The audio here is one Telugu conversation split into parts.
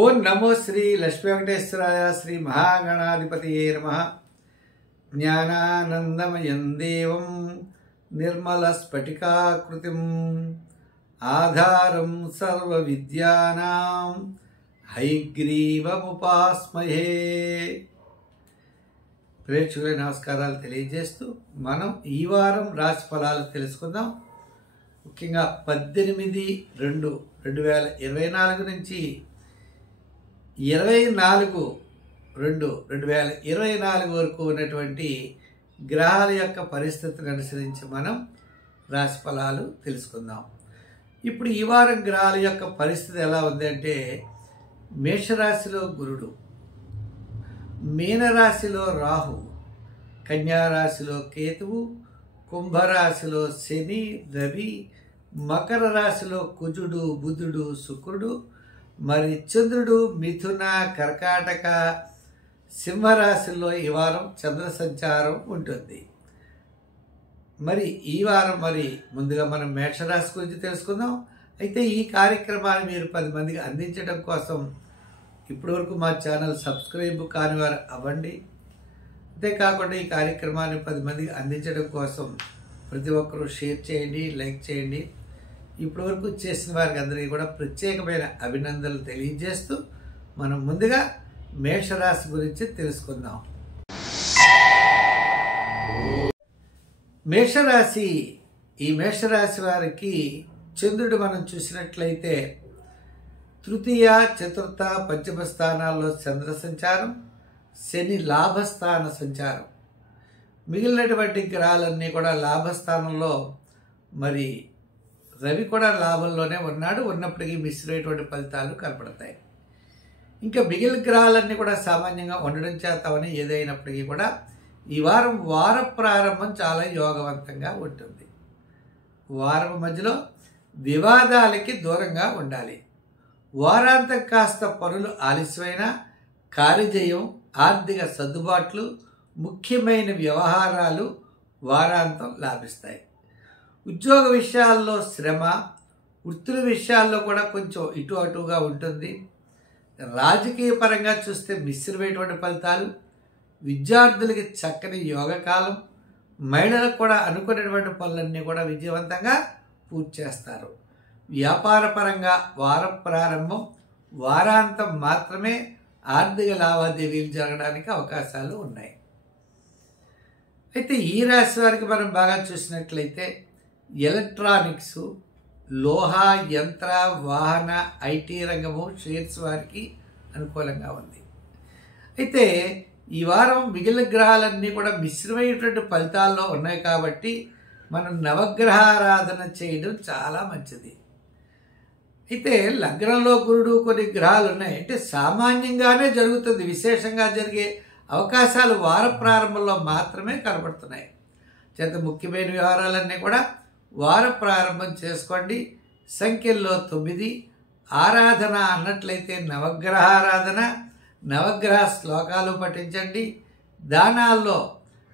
ఓం నమో శ్రీ లక్ష్మీ వెంకటేశ్వరాయ శ్రీ మహాగణాధిపతియే నమః. జ్ఞానానందమయం దేవం నిర్మల స్ఫటికాకృతిం ఆధారం సర్వ విద్యానాం హయగ్రీవముపాస్మహే. ప్రేక్షకుల నమస్కారాలు తెలియజేస్తూ మనం ఈ వారం రాశి ఫలాలు తెలుసుకుందాం. ముఖ్యంగా 18/2/2024 నుంచి 24/2/2024 వరకు ఉన్నటువంటి గ్రహాల యొక్క పరిస్థితిని అనుసరించి మనం రాశి ఫలాలు తెలుసుకుందాం. ఇప్పుడు ఈ వారం గ్రహాల యొక్క పరిస్థితి ఎలా ఉందంటే, మేషరాశిలో గురుడు, మీనరాశిలో రాహు, కన్యారాశిలో కేతువు, కుంభరాశిలో శని రవి, మకర రాశిలో కుజుడు బుధుడు శుక్రుడు, మరి చంద్రుడు మిథున కర్కాటక సింహరాశిలో ఈ వారం చంద్ర సంచారం ఉంటుంది. మరి ఈ వారం ముందుగా మనం మేషరాశి గురించి తెలుసుకుందాం. అయితే ఈ కార్యక్రమాన్ని మీరు 10 మందికి అందించడం కోసం ఇప్పటివరకు మా ఛానల్ సబ్స్క్రైబ్ కాని వారు అవ్వండి. అంతేకాకుండా ఈ కార్యక్రమాన్ని 10 మందికి అందించడం కోసం ప్రతి ఒక్కరూ షేర్ చేయండి, లైక్ చేయండి. ఇప్పటివరకు చేసిన వారికి అందరికీ కూడా ప్రత్యేకమైన అభినందనలు తెలియజేస్తూ మనం ముందుగా మేషరాశి గురించి తెలుసుకుందాం. మేషరాశి, ఈ మేషరాశి వారికి చంద్రుడు మనం చూసినట్లయితే తృతీయ చతుర్థ పంచమ స్థానాల్లో చంద్ర సంచారం, శని లాభస్థాన సంచారం. మిగిలినటువంటి గ్రహాలన్నీ కూడా లాభస్థానంలో, మరి రవి కూడా లాభంలోనే ఉన్నప్పటికీ మిశ్రమైనటువంటి ఫలితాలు కనపడతాయి. ఇంకా మిగిలిన గ్రహాలన్నీ కూడా సామాన్యంగా ఉండడం చేతమని ఏదైనప్పటికీ కూడా ఈ వారం ప్రారంభం చాలా యోగవంతంగా ఉంటుంది. వారం మధ్యలో వివాదాలకి దూరంగా ఉండాలి. వారాంతం కాస్త పనులు ఆలస్యమైన కార్యజయం, ఆర్థిక సర్దుబాట్లు, ముఖ్యమైన వ్యవహారాలు వారాంతం లాభిస్తాయి. ఉద్యోగ విషయాల్లో శ్రమ, వృత్తుల విషయాల్లో కూడా కొంచెం ఇటు అటుగా ఉంటుంది. రాజకీయ పరంగా చూస్తే మిశ్రమైనటువంటి ఫలితాలు, విద్యార్థులకి చక్కని యోగకాలం, మహిళలకు కూడా అనుకున్నటువంటి పనులన్నీ కూడా విజయవంతంగా పూర్తి చేస్తారు. వ్యాపార పరంగా వారం ప్రారంభం, వారాంతం మాత్రమే ఆర్థిక లావాదేవీలు జరగడానికి అవకాశాలు ఉన్నాయి. అయితే ఈ రాశి వారికి మనం బాగా చూసినట్లయితే ఎలక్ట్రానిక్స్, లోహ యంత్ర వాహన ఐటీ రంగము, షేర్స్ వారికి అనుకూలంగా ఉంది. అయితే ఈ వారం మిగిలిన గ్రహాలన్నీ కూడా మిశ్రమైనటువంటి ఫలితాల్లో ఉన్నాయి కాబట్టి మనం నవగ్రహారాధన చేయడం చాలా మంచిది. అయితే లగ్నంలో గురుడు కొన్ని గ్రహాలు ఉన్నాయి, అంటే సామాన్యంగానే జరుగుతుంది, విశేషంగా జరిగే అవకాశాలు వార ప్రారంభంలో మాత్రమే కనబడుతున్నాయి. చేత ముఖ్యమైన వ్యవహారాలన్నీ కూడా వార ప్రారంభం చేసుకోండి. సంఖ్యల్లో 9, ఆరాధన అన్నట్లయితే నవగ్రహారాధన, నవగ్రహ శ్లోకాలు పఠించండి. దానాల్లో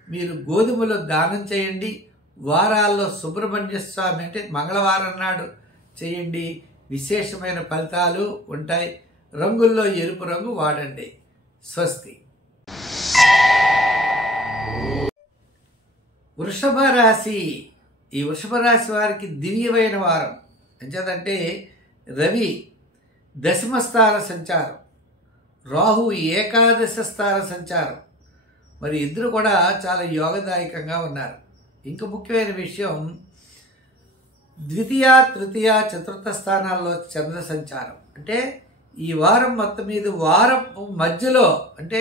మీరు గోధుమలు దానం చేయండి. వారాల్లో సుబ్రహ్మణ్య స్వామి అంటే మంగళవారం నాడు చేయండి, విశేషమైన ఫలితాలు ఉంటాయి. రంగుల్లో ఎరుపు రంగు వాడండి. స్వస్తి. వృషభ రాశి, ఈ వృషభ రాశి వారికి దివ్యమైన వారం. ఎంచేదంటే రవి దశమ స్థాన సంచారం, రాహు ఏకాదశ స్థాన సంచారం, మరి ఇద్దరు కూడా చాలా యోగదాయకంగా ఉన్నారు. ఇంకా ముఖ్యమైన విషయం, ద్వితీయ తృతీయ చతుర్థ స్థానాల్లో చంద్ర సంచారం. అంటే ఈ వారం మొత్తం మీద వారం మధ్యలో అంటే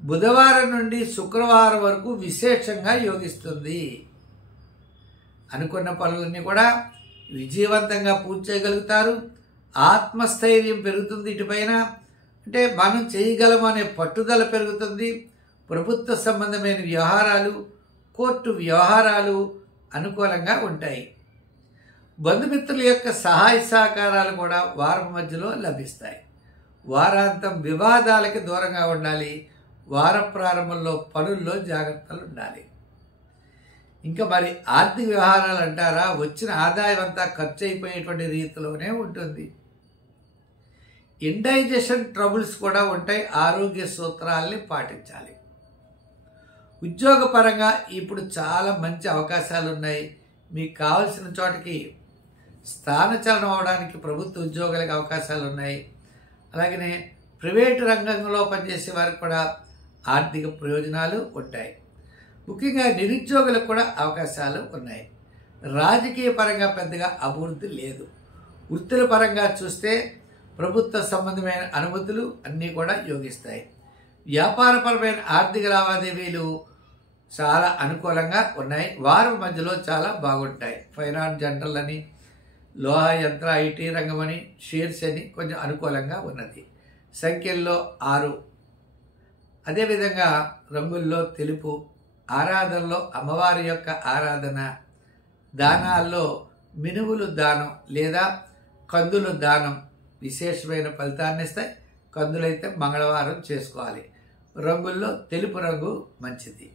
బుధవారం నుండి శుక్రవారం వరకు విశేషంగా యోగిస్తుంది. అనుకున్న పనులన్నీ కూడా విజయవంతంగా పూర్తి చేయగలుగుతారు. ఆత్మస్థైర్యం పెరుగుతుంది. ఇటుపైన అంటే మనం చేయగలము అనే పట్టుదల పెరుగుతుంది. ప్రభుత్వ సంబంధమైన వ్యవహారాలు, కోర్టు వ్యవహారాలు అనుకూలంగా ఉంటాయి. బంధుమిత్రుల యొక్క సహాయ సహకారాలు కూడా వారం మధ్యలో లభిస్తాయి. వారాంతం వివాదాలకి దూరంగా ఉండాలి. వార ప్రారంభంలో పనుల్లో జాగ్రత్తలు ఉండాలి. ఇంకా మరి ఆర్థిక వ్యవహారాలు అంటారా, వచ్చిన ఆదాయం అంతా ఖర్చు అయిపోయేటువంటి రీతిలోనే ఉంటుంది. ఇండైజెషన్ ట్రబుల్స్ కూడా ఉంటాయి. ఆరోగ్య సూత్రాల్ని పాటించాలి. ఉద్యోగపరంగా ఇప్పుడు చాలా మంచి అవకాశాలు ఉన్నాయి. మీకు కావలసిన చోటకి స్థానచలనం అవడానికి ప్రభుత్వ ఉద్యోగాలకు అవకాశాలు ఉన్నాయి. అలాగనే ప్రైవేటు రంగంలో పనిచేసే వారికి కూడా ఆర్థిక ప్రయోజనాలు ఉంటాయి. ముఖ్యంగా నిరుద్యోగులకు కూడా అవకాశాలు ఉన్నాయి. రాజకీయ పరంగా పెద్దగా అభివృద్ధి లేదు. వృత్తుల పరంగా చూస్తే ప్రభుత్వ సంబంధమైన అనుమతులు అన్నీ కూడా యోగిస్తాయి. వ్యాపారపరమైన ఆర్థిక లావాదేవీలు చాలా అనుకూలంగా ఉన్నాయి. వారం మధ్యలో చాలా బాగుంటాయి. ఫైనాన్స్ జనరల్ అని, లోహ యంత్ర ఐటీ రంగం అని, షేర్స్ అని కొంచెం అనుకూలంగా ఉన్నది. సంఖ్యల్లో 6. అదేవిధంగా రంగుల్లో తెలుపు. ఆరాధనలో అమ్మవారి యొక్క ఆరాధన, దానాల్లో మినువులు దానం లేదా కందులు దానం విశేషమైన ఫలితాన్ని ఇస్తాయి. కందులైతే మంగళవారం చేసుకోవాలి. రంగుల్లో తెలుపు రంగు మంచిది.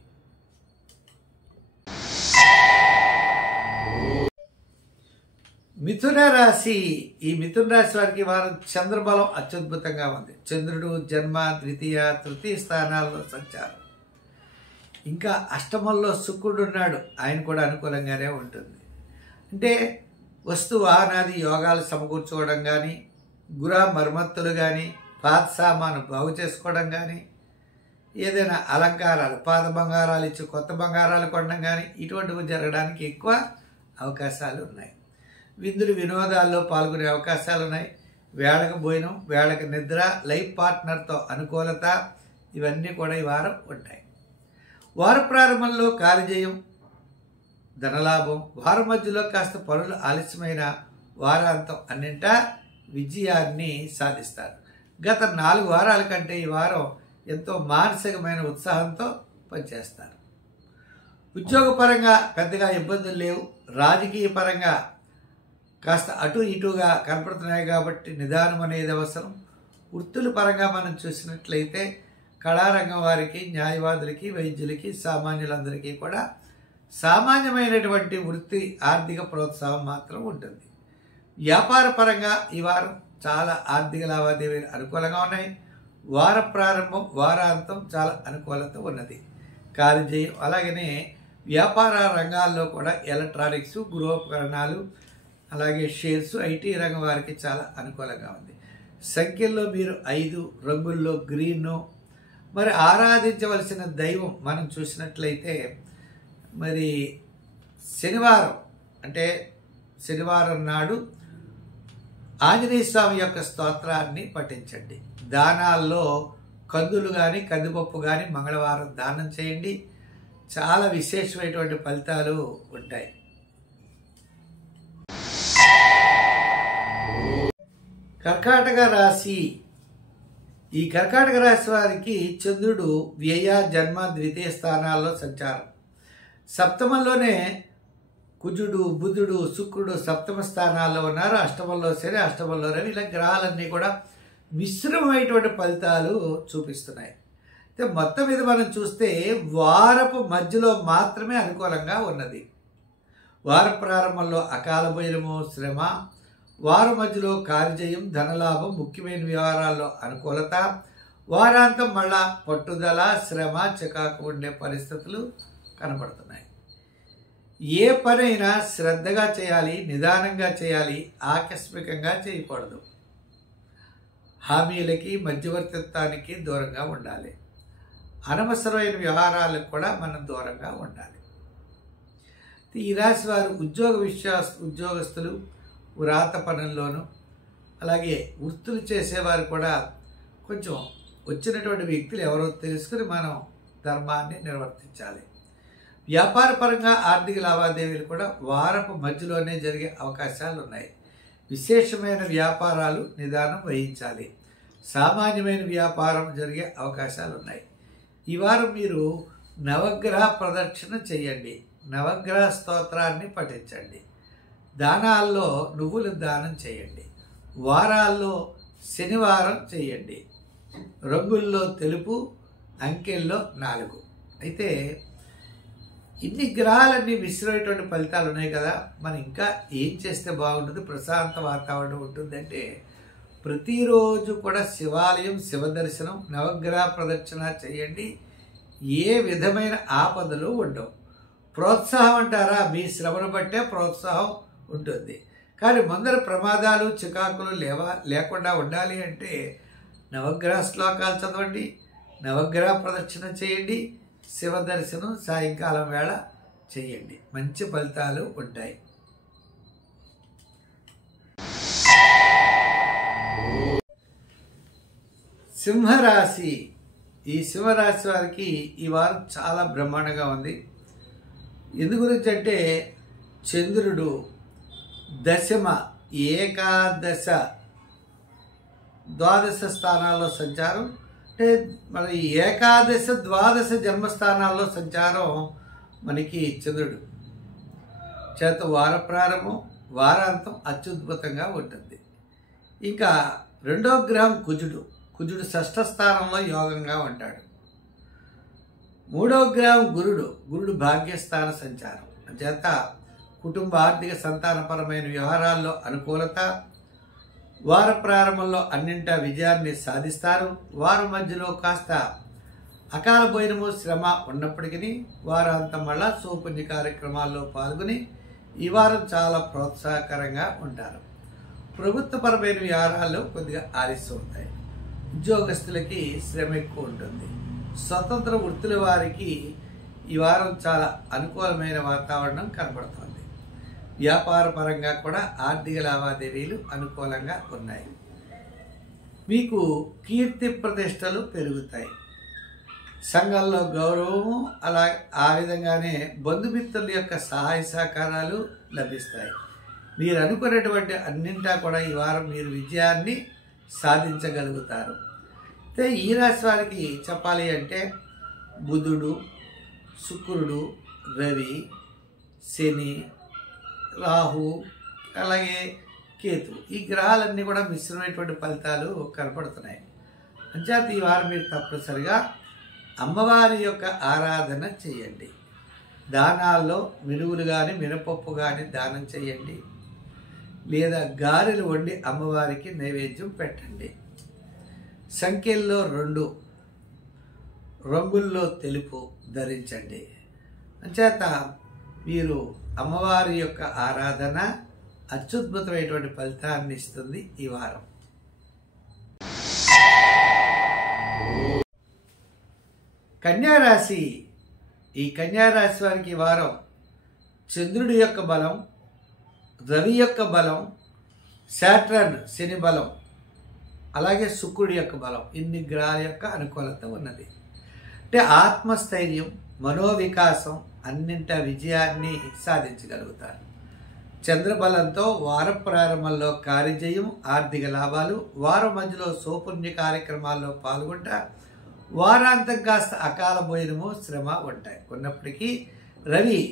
మిథున రాశి. ఈ మిథున రాశి వారికి వారం చంద్రబలం అత్యద్భుతంగా ఉంది. చంద్రుడు జన్మ, ద్వితీయ, తృతీయ స్థానాల్లో సంచారం. ఇంకా అష్టమంలో శుక్రుడు ఉన్నాడు. ఆయన కూడా అనుకూలంగానే ఉంటుంది. అంటే వస్తు వాహనాది యోగాలు సమకూర్చుకోవడం కానీ, గృహ మరమ్మతులు కానీ, పాత సామాను బాగు చేసుకోవడం కానీ, ఏదైనా అలంకారాలు, పాత బంగారాలు ఇచ్చి కొత్త బంగారాలు కొనడం కానీ ఇటువంటివి జరగడానికి ఎక్కువ అవకాశాలు ఉన్నాయి. విందులు వినోదాల్లో పాల్గొనే అవకాశాలు ఉన్నాయి. వేళకు భోజనం, వేళకు నిద్ర, లైఫ్ పార్ట్నర్తో అనుకూలత ఇవన్నీ కూడా ఈ వారం ఉంటాయి. వార ప్రారంభంలో కార్యజయం, ధనలాభం. వారం మధ్యలో కాస్త పనులు ఆలస్యమైన వారాంతం అన్నింటా విజయాన్ని సాధిస్తారు. గత 4 వారాల కంటే ఈ వారం ఎంతో మానసికమైన ఉత్సాహంతో పనిచేస్తారు. ఉద్యోగపరంగా పెద్దగా ఇబ్బందులు లేవు. రాజకీయ పరంగా కాస్త అటు ఇటుగా కనపడుతున్నాయి కాబట్టి నిదానం అనేది అవసరం. వృత్తుల పరంగా మనం చూసినట్లయితే కళారంగం వారికి, న్యాయవాదులకి, వైద్యులకి, సామాన్యులందరికీ కూడా సామాన్యమైనటువంటి వృత్తి ఆర్థిక ప్రోత్సాహం మాత్రం ఉంటుంది. వ్యాపార పరంగా ఈ వారం చాలా ఆర్థిక లావాదేవీలు అనుకూలంగా ఉన్నాయి. వార ప్రారంభం, వారాంతం చాలా అనుకూలత ఉన్నది. కార్యజయం. అలాగనే వ్యాపార రంగాల్లో కూడా ఎలక్ట్రానిక్స్, గృహోపకరణాలు, అలాగే షేర్స్, ఐటీ రంగం వారికి చాలా అనుకూలంగా ఉంది. సంఖ్యల్లో మీరు 5, రంగుల్లో గ్రీను. మరి ఆరాధించవలసిన దైవం మనం చూసినట్లయితే మరి శనివారం, అంటే శనివారం నాడు ఆంజనేయ స్వామి యొక్క స్తోత్రాన్ని పఠించండి. దానాల్లో కందులు కానీ, కందిపప్పు కానీ మంగళవారం దానం చేయండి. చాలా విశేషమైనటువంటి ఫలితాలు ఉంటాయి. కర్కాటక రాశి. ఈ కర్కాటక రాశి వారికి చంద్రుడు వ్యయ, జన్మ, ద్వితీయ స్థానాల్లో సంచారం. సప్తమంలోనే కుజుడు, బుధుడు, శుక్రుడు సప్తమ స్థానాల్లో ఉన్నారు. అష్టమంలో శని, అష్టమంలో రవి. ఇలా గ్రహాలన్నీ కూడా మిశ్రమమైనటువంటి ఫలితాలు చూపిస్తున్నాయి. అయితే మొత్తం మీద మనం చూస్తే వారపు మధ్యలో మాత్రమే అనుకూలంగా ఉన్నది. వార ప్రారంభంలో అకాల భోజనము, శ్రమ. వారం మధ్యలో కార్యజయం, ధనలాభం, ముఖ్యమైన వ్యవహారాల్లో అనుకూలత. వారాంతం మళ్ళా పట్టుదల, శ్రమ, చికాకు ఉండే పరిస్థితులు కనబడుతున్నాయి. ఏ పనైనా శ్రద్ధగా చేయాలి, నిదానంగా చేయాలి, ఆకస్మికంగా చేయకూడదు. హామీలకి, మధ్యవర్తిత్వానికి దూరంగా ఉండాలి. అనవసరమైన వ్యవహారాలకు కూడా మనం దూరంగా ఉండాలి. ఈ రాశి వారు ఉద్యోగస్తులు వ్రాత పనుల్లోనూ, అలాగే వృత్తులు చేసేవారు కూడా కొంచెం వచ్చినటువంటి వ్యక్తులు ఎవరో తెలుసుకుని మనం ధర్మాన్ని నిర్వర్తించాలి. వ్యాపార పరంగా ఆర్థిక లావాదేవీలు కూడా వారపు మధ్యలోనే జరిగే అవకాశాలు ఉన్నాయి. విశేషమైన వ్యాపారాలు నిదానం వహించాలి. సామాన్యమైన వ్యాపారం జరిగే అవకాశాలు ఉన్నాయి. ఈ వారం మీరు నవగ్రహ ప్రదక్షిణ చేయండి. నవగ్రహ స్తోత్రాన్ని పఠించండి. దానాల్లో నువ్వులు దానం చేయండి. వారాల్లో శనివారం చేయండి. రంగుల్లో తెలుపు, అంకెల్లో 4. అయితే ఇన్ని గ్రహాలన్నీ మిశ్రమైనటువంటి ఫలితాలు ఉన్నాయి కదా, మనం ఇంకా ఏం చేస్తే బాగుంటుంది, ప్రశాంత వాతావరణం ఉంటుందంటే ప్రతిరోజు కూడా శివాలయం, శివదర్శనం, నవగ్రహ ప్రదక్షిణ చేయండి. ఏ విధమైన ఆపదలు ఉండవు. ప్రోత్సాహం అంటారా, మీ శ్రమను బట్టే ప్రోత్సాహం ఉంటుంది. కానీ ముందర ప్రమాదాలు, చికాకులు లేకుండా ఉండాలి అంటే నవగ్రహ శ్లోకాలు చదవండి, నవగ్రహ ప్రదక్షిణ చేయండి, శివ దర్శనం సాయంకాలం వేళ చేయండి. మంచి ఫలితాలు ఉంటాయి. సింహరాశి. ఈ సింహరాశి వారికి ఈ వారం చాలా బ్రహ్మాండంగా ఉంది. ఎందు గురించి అంటే చంద్రుడు దశమ, ఏకాదశ, ద్వాదశ స్థానాల్లో సంచారం. అంటే మన ఏకాదశ, ద్వాదశ జన్మస్థానాల్లో సంచారం మనకి చంద్రుడు చేత వార ప్రారంభం, వారాంతం అత్యద్భుతంగా ఉంటుంది. ఇంకా రెండో గ్రహం కుజుడు షష్ఠ స్థానంలో యోగంగా ఉంటాడు. మూడవ గ్రహం గురుడు భాగ్యస్థాన సంచారం చేత కుటుంబ ఆర్థిక సంతానపరమైన వ్యవహారాల్లో అనుకూలత, వార ప్రారంభంలో అన్నింటా విజయాన్ని సాధిస్తారు. వారం మధ్యలో కాస్త అకాల భోజనము, శ్రమ ఉన్నప్పటికీ వారాంతం మళ్ళా సోపుణ్య కార్యక్రమాల్లో పాల్గొని ఈ వారం చాలా ప్రోత్సాహకరంగా ఉంటారు. ప్రభుత్వపరమైన వ్యవహారాల్లో కొద్దిగా ఆలస్యం అవుతాయి. ఉద్యోగస్తులకి శ్రమ ఎక్కువ ఉంటుంది. స్వతంత్ర వృత్తుల వారికి ఈ వారం చాలా అనుకూలమైన వాతావరణం కనబడుతుంది. వ్యాపార పరంగా కూడా ఆర్థిక లావాదేవీలు అనుకూలంగా ఉన్నాయి. మీకు కీర్తి ప్రతిష్టలు పెరుగుతాయి. సంఘంలో గౌరవము, అలా ఆ విధంగానే బంధుమిత్రుల యొక్క సహాయ సహకారాలు లభిస్తాయి. మీరు అనుకున్నటువంటి అన్నింటా కూడా ఈ వారం మీరు విజయాన్ని సాధించగలుగుతారు. అయితే ఈ రాశి వారికి చెప్పాలి అంటే బుధుడు, శుక్రుడు, రవి, శని, రాహు, అలాగే కేతు, ఈ గ్రహాలన్నీ కూడా మిశ్రమైనటువంటి ఫలితాలు కనపడుతున్నాయి. అంచేత ఈ వారం మీరు తప్పనిసరిగా అమ్మవారి యొక్క ఆరాధన చేయండి. దానాల్లో మినువులు కానీ, మినపప్పు కానీ దానం చేయండి. లేదా గారెలు వండి అమ్మవారికి నైవేద్యం పెట్టండి. సంఖ్యల్లో 2, రంగుల్లో తెలుపు ధరించండి. అంచేత మీరు అమ్మవారి యొక్క ఆరాధన అత్యద్భుతమైనటువంటి ఫలితాన్ని ఇస్తుంది ఈ వారం. కన్యారాశి. ఈ కన్యారాశి వారికి ఈ వారం చంద్రుడి యొక్క బలం, రవి యొక్క బలం, శాట్రన్ శని బలం, అలాగే శుక్రుడి యొక్క బలం, ఇన్ని గ్రహాల యొక్క అనుకూలత ఉన్నది. అంటే ఆత్మస్థైర్యం, మనోవికాసం, అన్నింటా విజయాన్ని సాధించగలుగుతారు. చంద్రబలంతో వార ప్రారంభంలో కార్యజయం, ఆర్థిక లాభాలు, వారం మధ్యలో సోపుణ్య కార్యక్రమాల్లో పాల్గొంటా, వారాంతం కాస్త అకాల భోజనము, శ్రమ ఉంటాయి. ఉన్నప్పటికీ రవి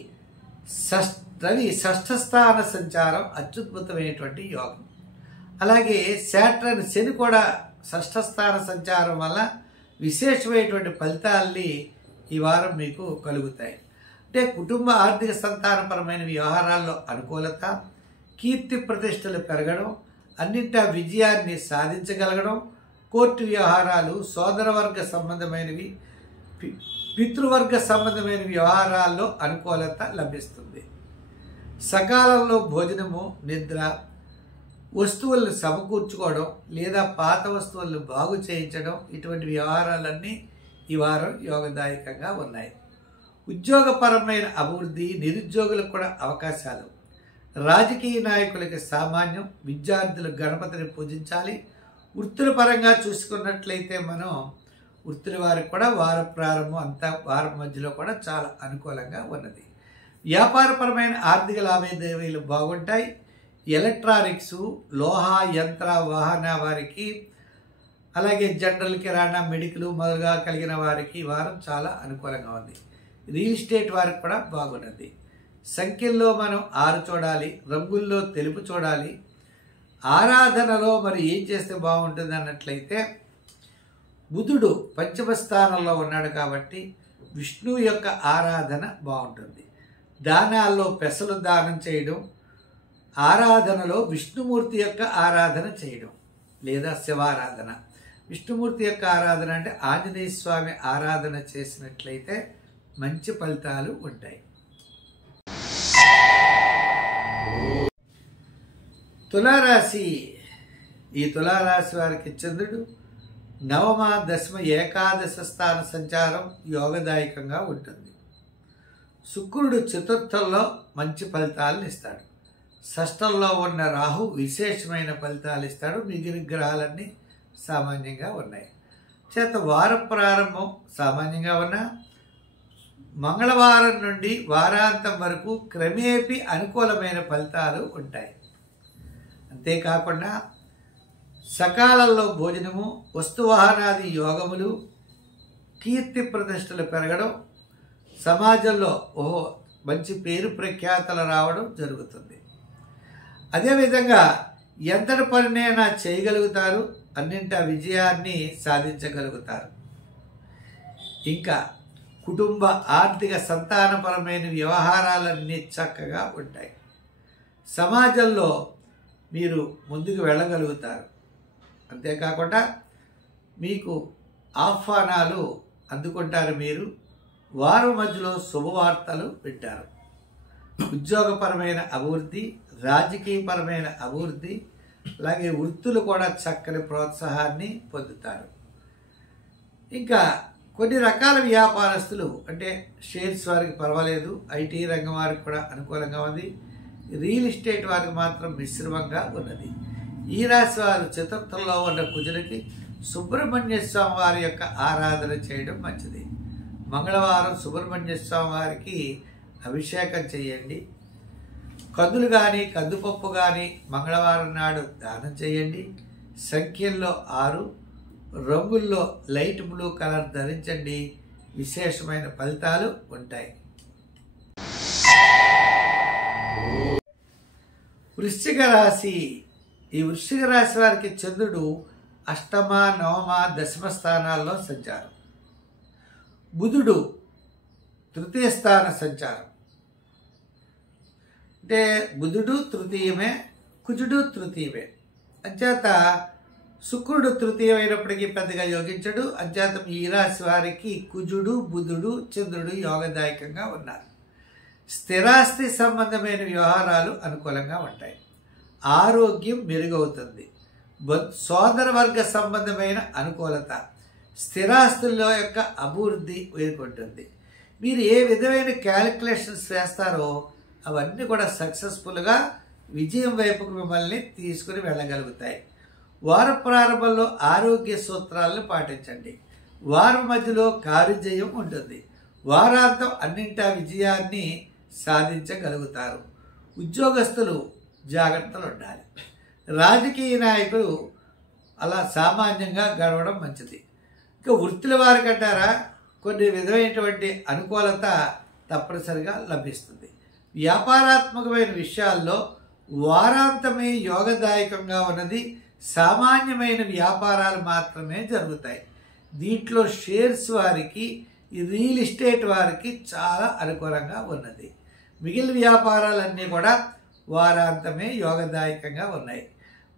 షష్ఠస్థాన సంచారం అత్యద్భుతమైనటువంటి యోగం. అలాగే శాట్రన్ శని కూడా షష్ఠస్థాన సంచారం వల్ల విశేషమైనటువంటి ఫలితాల్ని ఈ వారం మీకు కలుగుతాయి. అంటే కుటుంబ ఆర్థిక సంతానపరమైన వ్యవహారాల్లో అనుకూలత, కీర్తి ప్రతిష్టలు పెరగడం, అన్నింటా విజయాన్ని సాధించగలగడం, కోర్టు వ్యవహారాలు, సోదరవర్గ సంబంధమైనవి, పితృవర్గ సంబంధమైన వ్యవహారాల్లో అనుకూలత లభిస్తుంది. సకాలంలో భోజనము, నిద్ర, వస్తువులను సమకూర్చుకోవడం లేదా పాత వస్తువులను బాగు చేయించడం, ఇటువంటి వ్యవహారాలన్నీ ఈ వారం యోగదాయకంగా ఉన్నాయి. ఉద్యోగపరమైన అభివృద్ధి, నిరుద్యోగులకు కూడా అవకాశాలు, రాజకీయ నాయకులకి సామాన్యం, విద్యార్థులు గణపతిని పూజించాలి. వృత్తుల పరంగా చూసుకున్నట్లయితే మనం వృత్తుల వారికి కూడా వార ప్రారంభం అంతా వారం మధ్యలో కూడా చాలా అనుకూలంగా ఉన్నది. వ్యాపారపరమైన ఆర్థిక లావాదేవీలు బాగుంటాయి. ఎలక్ట్రానిక్స్, లోహ, యంత్ర, వాహన వారికి, అలాగే జనరల్, కిరాణా, మెడికల్ మొదలుగా కలిగిన వారికి ఈ వారం చాలా అనుకూలంగా ఉంది. రియల్ ఎస్టేట్ వారికి కూడా బాగున్నది. సంఖ్యల్లో మనం 6 చూడాలి, రంగుల్లో తెలుపు చూడాలి. ఆరాధనలో మరి ఏం చేస్తే బాగుంటుంది అన్నట్లయితే బుధుడు పంచమ స్థానంలో ఉన్నాడు కాబట్టి విష్ణువు యొక్క ఆరాధన బాగుంటుంది. దానాల్లో పెసలు దానం చేయడం, ఆరాధనలో విష్ణుమూర్తి యొక్క ఆరాధన చేయడం, లేదా శివారాధన. విష్ణుమూర్తి యొక్క ఆరాధన అంటే ఆంజనేయ స్వామి ఆరాధన చేసినట్లయితే మంచి ఫలితాలు ఉంటాయి. తులారాశి. ఈ తులారాశి వారికి చంద్రుడు నవమ, దశమ, ఏకాదశ స్థాన సంచారం యోగదాయకంగా ఉంటుంది. శుక్రుడు చతుర్థంలో మంచి ఫలితాలను ఇస్తాడు. షష్టంలో ఉన్న రాహు విశేషమైన ఫలితాలు ఇస్తాడు. మిగిలిన గ్రహాలన్నీ సామాన్యంగా ఉన్నాయి. చేత వార ప్రారంభం సామాన్యంగా ఉన్న మంగళవారం నుండి వారాంతం వరకు క్రమేపీ అనుకూలమైన ఫలితాలు ఉంటాయి. అంతేకాకుండా సకాలంలో భోజనము, వస్తువాహనాది యోగములు, కీర్తి ప్రతిష్టలు పెరగడం, సమాజంలో మంచి పేరు ప్రఖ్యాతలు రావడం జరుగుతుంది. అదేవిధంగా ఎంతటి పనినైనా చేయగలుగుతారు, అన్నింటా విజయాన్ని సాధించగలుగుతారు. ఇంకా కుటుంబ, ఆర్థిక, సంతానపరమైన వ్యవహారాలన్నీ చక్కగా ఉంటాయి. సమాజంలో మీరు ముందుకు వెళ్ళగలుగుతారు. అంతేకాకుండా మీకు ఆహ్వానాలు అందుకుంటారు. మీరు వారం మధ్యలో శుభవార్తలు వింటారు. ఉద్యోగపరమైన అభివృద్ధి, రాజకీయపరమైన అభివృద్ధి, అలాగే వృత్తులు కూడా చక్కని ప్రోత్సాహాన్ని పొందుతారు. ఇంకా కొన్ని రకాల వ్యాపారస్తులు అంటే షేర్స్ వారికి పర్వాలేదు, ఐటీ రంగం వారికి కూడా అనుకూలంగా ఉంది, రియల్ ఎస్టేట్ వారికి మాత్రం మిశ్రమంగా ఉన్నది. ఈ రాశి వారు చతుర్థంలో ఉన్న కుజుడికి సుబ్రహ్మణ్య స్వామి వారి యొక్క ఆరాధన చేయడం మంచిది. మంగళవారం సుబ్రహ్మణ్య స్వామి వారికి అభిషేకం చేయండి. కందులు కానీ కందుపప్పు కానీ మంగళవారం నాడు దానం చేయండి. సంఖ్యల్లో 6, రంగుల్లో లైట్ బ్లూ కలర్ ధరించండి. విశేషమైన ఫలితాలు ఉంటాయి. వృశ్చిక రాశి. ఈ వృశ్చిక రాశి వారికి చంద్రుడు అష్టమ, నవమ, దశమ స్థానాల్లో సంచారం. బుధుడు తృతీయ స్థాన సంచారం. అంటే బుధుడు తృతీయమే, కుజుడు తృతీయమే. అంచేత శుక్రుడు తృతీయమైనప్పటికీ పెద్దగా యోగించడు. అంచేత ఈ రాశి వారికి కుజుడు, బుధుడు, చంద్రుడు యోగదాయకంగా ఉన్నారు. స్థిరాస్తి సంబంధమైన వ్యవహారాలు అనుకూలంగా ఉంటాయి. ఆరోగ్యం మెరుగవుతుంది. సోదర వర్గ సంబంధమైన అనుకూలత, స్థిరాస్తుల యొక్క అభివృద్ధి ఎదుర్కొంటుంది. మీరు ఏ విధమైన క్యాలిక్యులేషన్స్ వేస్తారో అవన్నీ కూడా సక్సెస్ఫుల్గా విజయం వైపుకు మిమ్మల్ని తీసుకుని వెళ్ళగలుగుతాయి. వార ప్రారంభంలో ఆరోగ్య సూత్రాలను పాటించండి. వారం మధ్యలో కార్యజయం ఉంటుంది. వారాంతం అన్నింటా విజయాన్ని సాధించగలుగుతారు. ఉద్యోగస్తులు జాగ్రత్తలు ఉండాలి. రాజకీయ నాయకులు అలా సామాన్యంగా గడవడం మంచిది. ఇంకా వృత్తుల వారికి అంటారా, కొన్ని విధమైనటువంటి అనుకూలత తప్పనిసరిగా లభిస్తుంది. వ్యాపారాత్మకమైన విషయాల్లో వారాంతమే యోగదాయకంగా ఉన్నది. సామాన్యమైన వ్యాపారాలు మాత్రమే జరుగుతాయి. దీంట్లో షేర్స్ వారికి, రియల్ ఎస్టేట్ వారికి చాలా అనుకూలంగా ఉన్నది. మిగిలిన వ్యాపారాలన్నీ కూడా వారాంతమే యోగదాయకంగా ఉన్నాయి.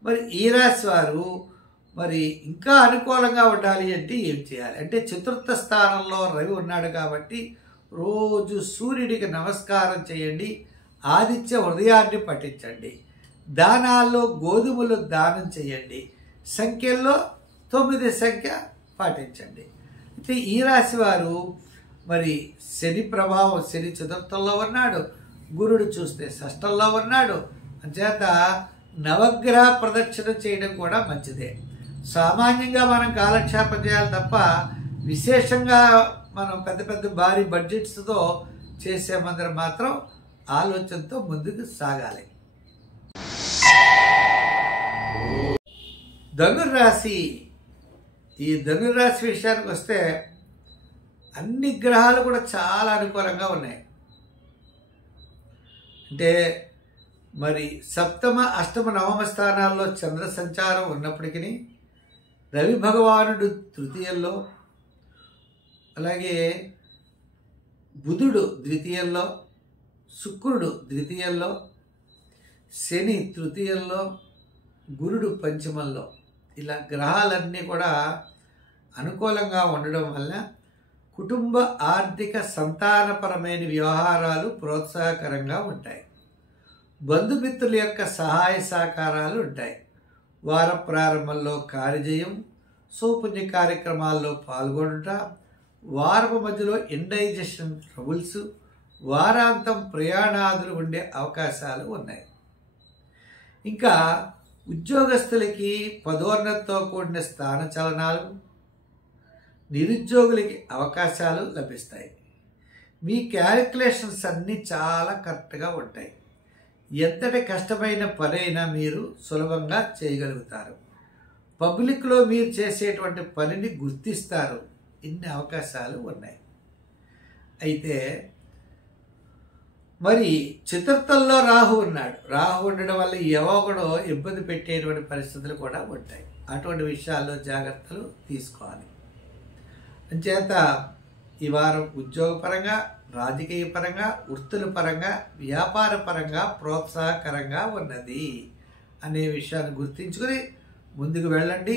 మరి ఈ రాశి వారు మరి ఇంకా అనుకూలంగా ఉండాలి అంటే ఏం చేయాలి అంటే, చతుర్థ స్థానంలో రవి ఉన్నాడు కాబట్టి రోజు సూర్యుడికి నమస్కారం చేయండి. ఆదిత్య హృదయాన్ని పఠించండి. దానాల్లో గోధుమలు దానం చేయండి. సంఖ్యల్లో 9 సంఖ్య పాటించండి. అయితే ఈ రాశి వారు మరి శని ప్రభావం, శని చతుర్థంలో ఉన్నాడు, గురుడు చూస్తే షష్టంలో ఉన్నాడు. అంచేత నవగ్రహ ప్రదక్షిణ చేయడం కూడా మంచిదే. సామాన్యంగా మనం కాలక్షేపం చేయాలి తప్ప విశేషంగా మనం పెద్ద పెద్ద భారీ బడ్జెట్స్తో చేసే మందరం మాత్రం ఆలోచనతో ముందుకు సాగాలి. ధనుర్రాశి. ఈ ధనుర్రాశి విషయానికి వస్తే అన్ని గ్రహాలు కూడా చాలా అనుకూలంగా ఉన్నాయి. అంటే మరి సప్తమ, అష్టమ, నవమ స్థానాల్లో చంద్ర సంచారం ఉన్నప్పటికీ రవి భగవానుడు తృతీయంలో, అలాగే బుధుడు ద్వితీయంలో, శుక్రుడు ద్వితీయంలో, శని తృతీయంలో, గురుడు పంచమంలో. ఇలా గ్రహాలన్నీ కూడా అనుకూలంగా ఉండడం వల్ల కుటుంబ ఆర్థిక సంతానపరమైన వ్యవహారాలు ప్రోత్సాహకరంగా ఉంటాయి. బంధుమిత్రుల యొక్క సహాయ సహకారాలు ఉంటాయి. వార ప్రారంభంలో కార్యజయం, సౌపుణ్య కార్యక్రమాల్లో పాల్గొనుట, వారపు మధ్యలో ఇండైజెషన్ ట్రబుల్స్, వారాంతం ప్రయాణాదులు ఉండే అవకాశాలు ఉన్నాయి. ఇంకా ఉద్యోగస్తులకి పదోన్నతితో కూడిన స్థాన చలనాలు, నిరుద్యోగులకి అవకాశాలు లభిస్తాయి. మీ క్యాలిక్యులేషన్స్ అన్నీ చాలా కరెక్ట్గా ఉంటాయి. ఎంతటి కష్టమైన పనైనా మీరు సులభంగా చేయగలుగుతారు. పబ్లిక్లో మీరు చేసేటువంటి పనిని గుర్తిస్తారు. ఇన్ని అవకాశాలు ఉన్నాయి. అయితే మరి చతుర్థంలో రాహు ఉన్నాడు. రాహు ఉండడం వల్ల ఎవడో ఇబ్బంది పెట్టేటువంటి పరిస్థితులు కూడా ఉంటాయి. అటువంటి విషయాల్లో జాగ్రత్తలు తీసుకోవాలి. అంచేత ఈ వారం ఉద్యోగపరంగా, రాజకీయ పరంగా, వృత్తుల పరంగా, వ్యాపార పరంగా ప్రోత్సాహకరంగా ఉన్నది అనే విషయాన్ని గుర్తించుకుని ముందుకు వెళ్ళండి.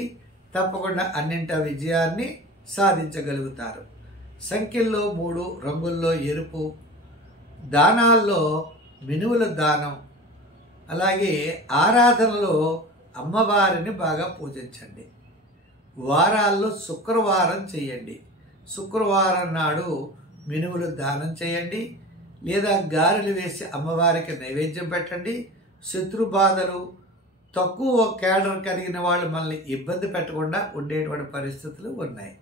తప్పకుండా అన్నింటా విజయాన్ని సాధించగలుగుతారు. సంఖ్యల్లో 3, రంగుల్లో ఎరుపు, దానాల్లో మినువుల దానం, అలాగే ఆరాధనలో అమ్మవారిని బాగా పూజించండి. వారాల్లో శుక్రవారం చేయండి. శుక్రవారం నాడు మినువులు దానం చేయండి, లేదా గారెలు వేసి అమ్మవారికి నైవేద్యం పెట్టండి. శత్రు బాధలు, తక్కువ కేడర్ కలిగిన వాళ్ళు మనల్ని ఇబ్బంది పెట్టకుండా ఉండేటువంటి పరిస్థితులు ఉన్నాయి.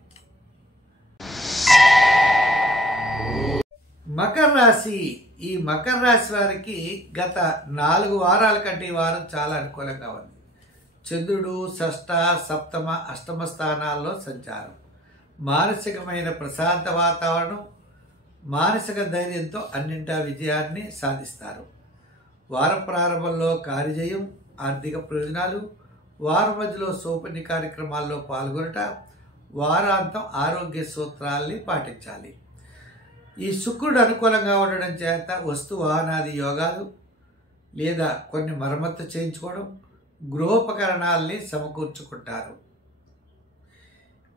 మకర రాశి. ఈ మకర రాశి వారికి గత 4 వారాల కంటే ఈ వారం చాలా అనుకూలంగా ఉంది. చంద్రుడు షష్ఠ, సప్తమ, అష్టమ స్థానాల్లో సంచారం, మానసికమైన ప్రశాంత వాతావరణం, మానసిక ధైర్యంతో అన్నింటా విజయాన్ని సాధిస్తారు. వార ప్రారంభంలో కార్యజయం, ఆర్థిక ప్రయోజనాలు, వార మధ్యలో సౌపన్య కార్యక్రమాల్లో పాల్గొనట, వారాంతం ఆరోగ్య సూత్రాల్ని పాటించాలి. ఈ శుక్రుడు అనుకూలంగా ఉండడం చేత వస్తు వాహనాది యోగాలు, లేదా కొన్ని మరమ్మత్తు చేయించుకోవడం, గృహోపకరణాలని సమకూర్చుకుంటారు.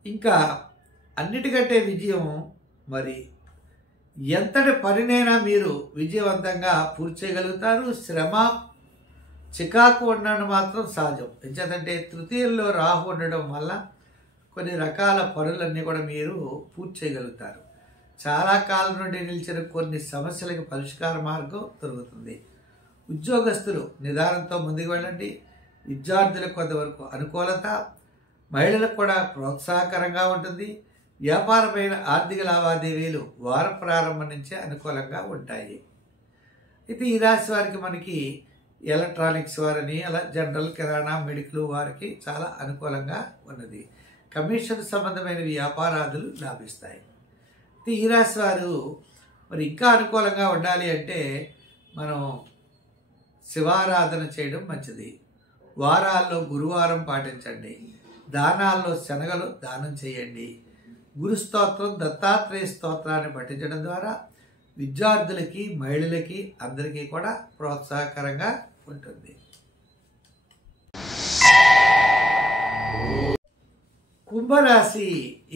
ఇంకా అన్నిటికంటే విజయం, మరి ఎంతటి పనినైనా మీరు విజయవంతంగా పూర్తి చేయగలుగుతారు. శ్రమ, చికాకు ఉండడం మాత్రం సహజం. ఎందుకంటే తృతీయంలో రాహు ఉండడం వల్ల కొన్ని రకాల పనులన్నీ కూడా మీరు పూర్తి చేయగలుగుతారు. చాలా కాలం నుండి నిలిచిన కొన్ని సమస్యలకు పరిష్కార మార్గం దొరుకుతుంది. ఉద్యోగస్తులు నిదానంతో ముందుకు వెళ్ళండి. విద్యార్థులకు కొంతవరకు అనుకూలత, మహిళలకు కూడా ప్రోత్సాహకరంగా ఉంటుంది. వ్యాపారమైన ఆర్థిక లావాదేవీలు వార ప్రారంభం నుంచే అనుకూలంగా ఉంటాయి. అయితే ఈ రాశి వారికి మనకి ఎలక్ట్రానిక్స్ వారని, అలా జనరల్, కిరాణా, మెడికల్ వారికి చాలా అనుకూలంగా ఉన్నది. కమిషన్ సంబంధమైన వ్యాపారాదులు లాభిస్తాయి. ఈ రాశి వారు మరి ఇంకా అనుకూలంగా ఉండాలి అంటే మనం శివారాధన చేయడం మంచిది. వారాల్లో గురువారం పాటించండి. దానాల్లో శనగలు దానం చేయండి. గురుస్తోత్రం, దత్తాత్రేయ స్తోత్రాన్ని పఠించడం ద్వారా విద్యార్థులకి, మహిళలకి అందరికీ కూడా ప్రోత్సాహకరంగా ఉంటుంది. కుంభరాశి.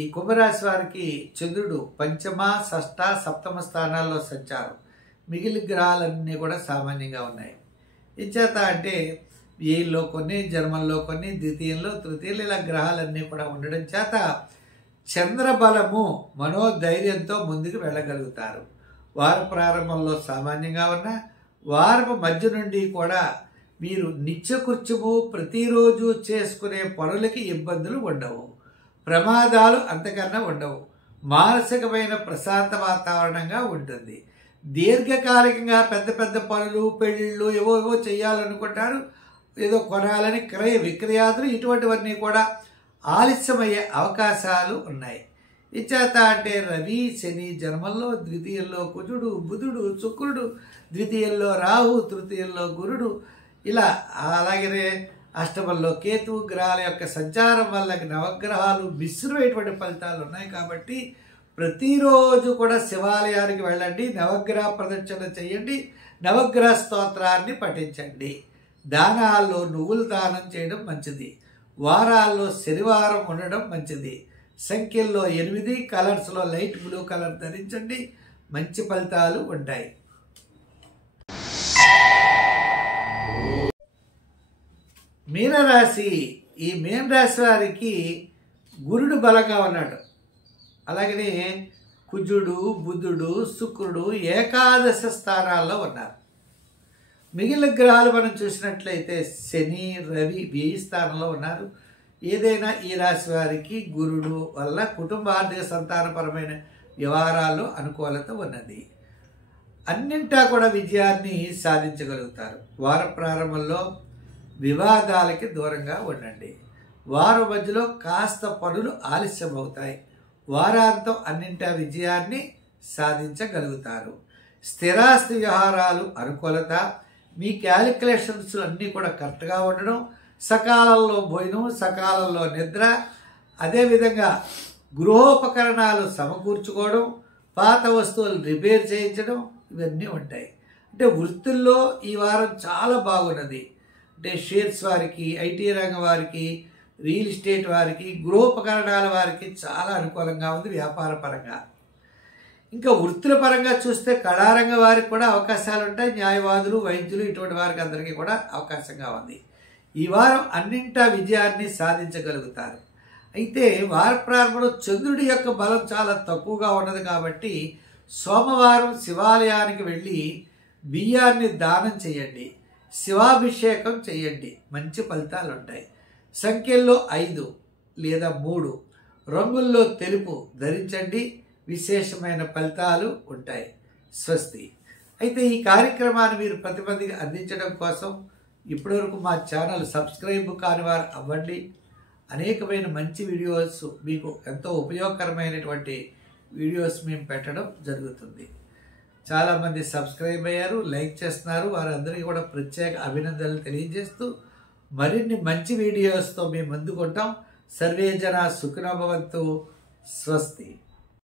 ఈ కుంభరాశి వారికి చంద్రుడు పంచమ, షష్ఠ, సప్తమ స్థానాల్లో సంచారం. మిగిలిన గ్రహాలన్నీ కూడా సామాన్యంగా ఉన్నాయి. ఇంచేత అంటే వ్యయంలో కొన్ని, జన్మంలో కొన్ని, ద్వితీయంలో, తృతీయంలో ఇలా గ్రహాలన్నీ కూడా ఉండడం చేత చంద్రబలము, మనోధైర్యంతో ముందుకు వెళ్ళగలుగుతారు. వార ప్రారంభంలో సామాన్యంగా ఉన్న వారపు మధ్య నుండి కూడా మీరు నిత్యకృత్యము ప్రతిరోజు చేసుకునే పనులకి ఇబ్బందులు ఉండవు. ప్రమాదాలు అంతకన్నా ఉండవు. మానసికమైన ప్రశాంత వాతావరణంగా ఉంటుంది. దీర్ఘకాలికంగా పెద్ద పెద్ద పనులు, పెళ్ళిళ్ళు ఏవో చేయాలనుకుంటారు. ఏదో కొనాలని క్రయ విక్రయాదులు ఇటువంటివన్నీ కూడా ఆలస్యమయ్యే అవకాశాలు ఉన్నాయి. ఇచ్చేత అంటే రవి, శని జన్మంలో, ద్వితీయంలో కుజుడు, బుధుడు, శుక్రుడు, ద్వితీయంలో రాహు, తృతీయంలో గురుడు, ఇలా అలాగే అష్టమంలో కేతువు గ్రహాల యొక్క సంచారం వల్ల నవగ్రహాలు మిశ్రమైనటువంటి ఫలితాలు ఉన్నాయి. కాబట్టి ప్రతిరోజు కూడా శివాలయానికి వెళ్ళండి, నవగ్రహ ప్రదక్షిణ చేయండి, నవగ్రహ స్తోత్రాన్ని పఠించండి. దానాల్లో నువ్వులు దానం చేయడం మంచిది. వారాల్లో శనివారం ఉండడం మంచిది. సంఖ్యల్లో 8, కలర్స్లో లైట్ బ్లూ కలర్ ధరించండి. మంచి ఫలితాలు ఉంటాయి. మీనరాశి. ఈ మీన రాశి వారికి గురుడు బలంగా ఉన్నాడు. అలాగనే కుజుడు, బుధుడు, శుక్రుడు ఏకాదశ స్థానాల్లో ఉన్నారు. మిగిలిన గ్రహాలు మనం చూసినట్లయితే శని, రవి వ్యయ స్థానంలో ఉన్నారు. ఏదైనా ఈ రాశి వారికి గురుడు వల్ల కుటుంబార్థిక సంతానపరమైన వ్యవహారాల్లో అనుకూలత ఉన్నది. అన్నింటా కూడా విజయాన్ని సాధించగలుగుతారు. వార ప్రారంభంలో వివాదాలకి దూరంగా ఉండండి. వారం మధ్యలో కాస్త పనులు ఆలస్యం అవుతాయి. వారాంతం అన్నింటా విజయాన్ని సాధించగలుగుతారు. స్థిరాస్తి వ్యవహారాలు అనుకూలత. మీ క్యాలిక్యులేషన్స్ అన్నీ కూడా కరెక్ట్గా ఉండడం, సకాలంలో భోజనం, సకాలంలో నిద్ర, అదేవిధంగా గృహోపకరణాలు సమకూర్చుకోవడం, పాత వస్తువులు రిపేర్ చేయించడం, ఇవన్నీ ఉంటాయి. అంటే వృత్తుల్లో ఈ వారం చాలా బాగున్నది. అంటే షేర్స్ వారికి, ఐటీ రంగం వారికి, రియల్ ఎస్టేట్ వారికి, గృహోపకరణాల వారికి చాలా అనుకూలంగా ఉంది వ్యాపార పరంగా. ఇంకా వృత్తుల పరంగా చూస్తే కళారంగ వారికి కూడా అవకాశాలు ఉంటాయి. న్యాయవాదులు, వైద్యులు ఇటువంటి వారికి అందరికీ కూడా అవకాశంగా ఉంది. ఈ వారం అన్నింటా విజయాన్ని సాధించగలుగుతారు. అయితే వార ప్రారంభంలో చంద్రుడి యొక్క బలం చాలా తక్కువగా ఉన్నది కాబట్టి సోమవారం శివాలయానికి వెళ్ళి బియ్యాన్ని దానం చేయండి, శివాభిషేకం చేయండి. మంచి ఫలితాలు ఉంటాయి. సంఖ్యల్లో 5 లేదా 3, రంగుల్లో తెలుపు ధరించండి. విశేషమైన ఫలితాలు ఉంటాయి. స్వస్తి. అయితే ఈ కార్యక్రమాన్ని మీరు ప్రతి మందికి అందించడం కోసం ఇప్పటివరకు మా ఛానల్ సబ్స్క్రైబ్ కాని వారు అవ్వండి. అనేకమైన మంచి వీడియోస్, మీకు ఎంతో ఉపయోగకరమైనటువంటి వీడియోస్ మేము పెట్టడం జరుగుతుంది. చాలామంది సబ్స్క్రైబ్ అయ్యారు, లైక్ చేస్తున్నారు. వారందరికీ కూడా ప్రత్యేక అభినందనలు తెలియజేస్తూ మరిన్ని మంచి వీడియోస్తో మేము ముందుకుంటాం. సర్వే జన సుఖినో భవంతు. స్వస్తి.